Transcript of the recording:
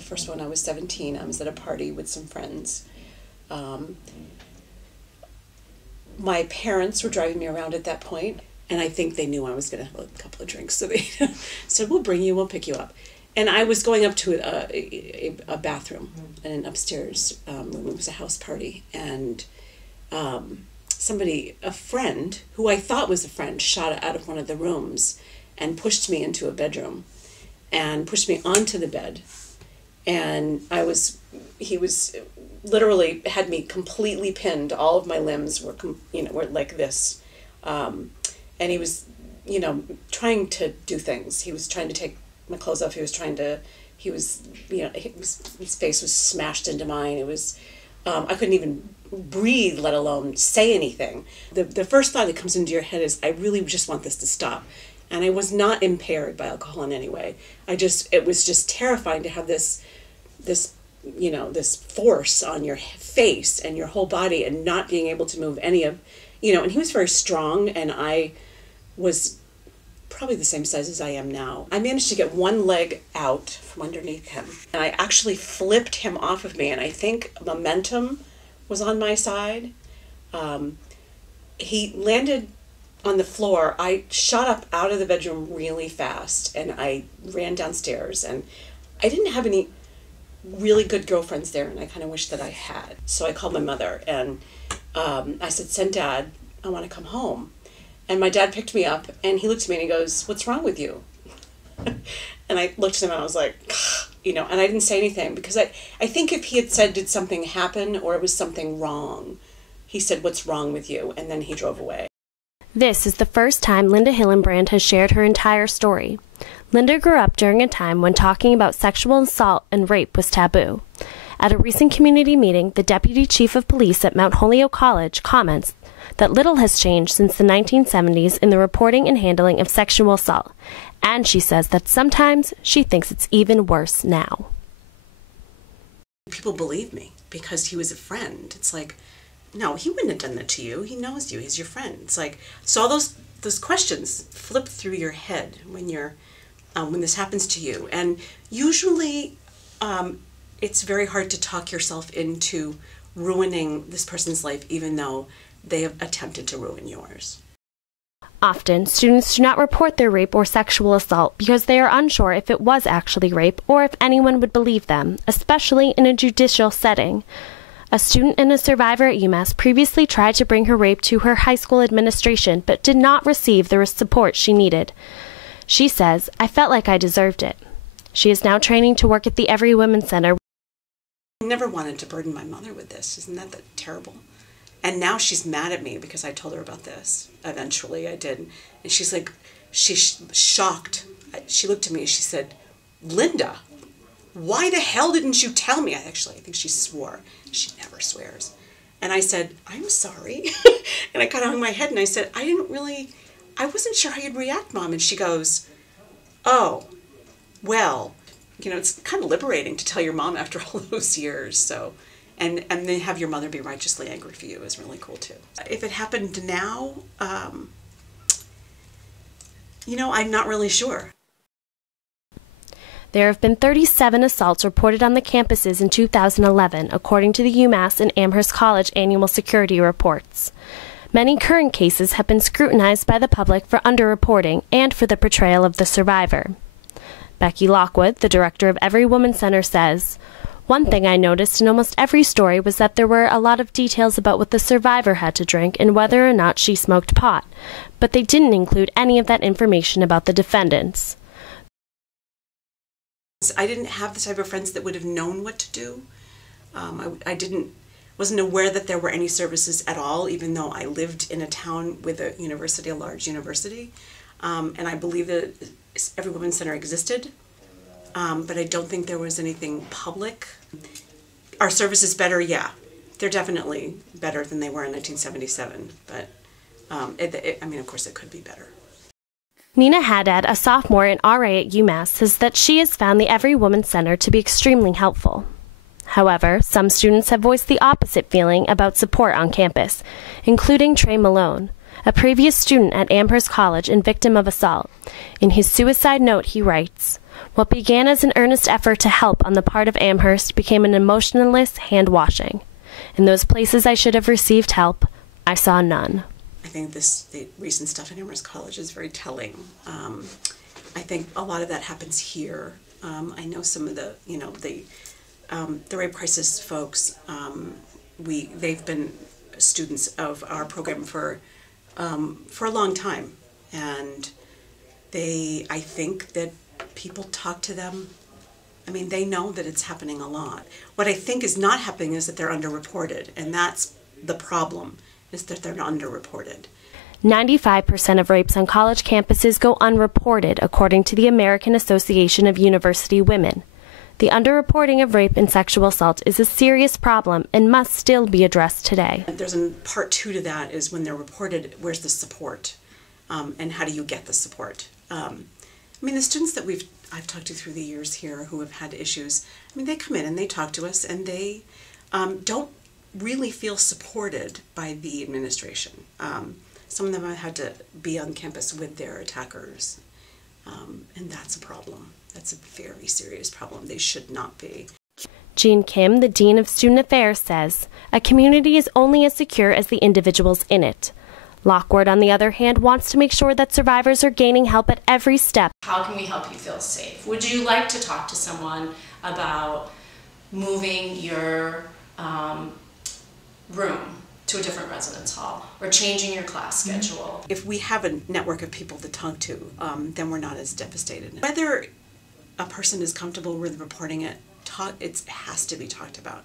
The first one I was 17. I was at a party with some friends. My parents were driving me around at that point, and I think they knew I was going to have a couple of drinks, so they said, we'll bring you, we'll pick you up. And I was going up to a bathroom in an upstairs room. It was a house party, and a friend, who I thought was a friend, shot out of one of the rooms and pushed me into a bedroom and pushed me onto the bed. And he was literally had me completely pinned. All of my limbs were like this. And he was, trying to do things. He was trying to take my clothes off. His face was smashed into mine. It was, I couldn't even breathe, let alone say anything. The first thought that comes into your head is, I really just want this to stop. And I was not impaired by alcohol in any way. It was just terrifying to have this force on your face and your whole body and not being able to move any of, and he was very strong, and I was probably the same size as I am now. I managed to get one leg out from underneath him, and I actually flipped him off of me, and I think momentum was on my side. He landed on the floor. I shot up out of the bedroom really fast, and I ran downstairs, and I didn't have any really good girlfriends there, and I kind of wish that I had. So I called my mother, and I said, send Dad, I want to come home. And my dad picked me up, and he looked at me and he goes, what's wrong with you? And I looked at him and I was like, and I didn't say anything, because I think if he had said, did something happen or it was something wrong, he said, what's wrong with you? And then he drove away. This is the first time Linda Hillenbrand has shared her entire story. Linda grew up during a time when talking about sexual assault and rape was taboo. At a recent community meeting, the Deputy Chief of Police at Mount Holyoke College comments that little has changed since the 1970s in the reporting and handling of sexual assault, and she says that sometimes she thinks it's even worse now. People believe me because he was a friend. It's like, no, he wouldn't have done that to you. He knows you. He's your friend. It's like, so all those questions flip through your head when you're when this happens to you, and usually it's very hard to talk yourself into ruining this person's life, even though they have attempted to ruin yours. Often, students do not report their rape or sexual assault because they are unsure if it was actually rape or if anyone would believe them, especially in a judicial setting. A student and a survivor at UMass previously tried to bring her rape to her high school administration but did not receive the support she needed. She says, I felt like I deserved it. She is now training to work at the Every Woman Center. I never wanted to burden my mother with this. Isn't that terrible? And now she's mad at me because I told her about this. Eventually I did. And she's like, she's shocked. She looked at me and she said, Linda, why the hell didn't you tell me? I think she swore. She never swears. And I said, I'm sorry. And I kind of hung my head and I said, I wasn't sure how you'd react, Mom. And she goes, oh, well, it's kind of liberating to tell your mom after all those years. So, and then have your mother be righteously angry for you is really cool too. If it happened now, I'm not really sure. There have been 37 assaults reported on the campuses in 2011, according to the UMass and Amherst College annual security reports. Many current cases have been scrutinized by the public for underreporting and for the portrayal of the survivor. Becky Lockwood, the director of Every Woman Center, says, one thing I noticed in almost every story was that there were a lot of details about what the survivor had to drink and whether or not she smoked pot, but they didn't include any of that information about the defendants. I didn't have the type of friends that would have known what to do. Wasn't aware that there were any services at all, even though I lived in a town with a university, a large university. And I believe that Every Women's Center existed, but I don't think there was anything public. Are services better? Yeah, they're definitely better than they were in 1977, but of course it could be better. Nina Haddad, a sophomore in RA at UMass, says that she has found the Every Woman Center to be extremely helpful. However, some students have voiced the opposite feeling about support on campus, including Trey Malone, a previous student at Amherst College and victim of assault. In his suicide note, he writes, What began as an earnest effort to help on the part of Amherst became an emotionless hand-washing. In those places I should have received help, I saw none. I think the recent stuff at Amherst College is very telling. I think a lot of that happens here. I know some of the rape crisis folks. They've been students of our program for a long time, and I think that people talk to them. I mean, they know that it's happening a lot. What I think is not happening is that they're underreported, and that's the problem, is that they're underreported. 95% of rapes on college campuses go unreported, according to the American Association of University Women. The underreporting of rape and sexual assault is a serious problem and must still be addressed today. There's a part two to that, is when they're reported, where's the support? And how do you get the support? I mean, the students that I've talked to through the years here who have had issues, I mean, they come in and they talk to us, and they don't really feel supported by the administration. Some of them have had to be on campus with their attackers, and that's a problem. That's a very serious problem. They should not be. Jean Kim, the Dean of Student Affairs, says, a community is only as secure as the individuals in it. Lockwood, on the other hand, wants to make sure that survivors are gaining help at every step. How can we help you feel safe? Would you like to talk to someone about moving your room to a different residence hall, or changing your class schedule? If we have a network of people to talk to, then we're not as devastated. Whether a person is comfortable with reporting it, it has to be talked about.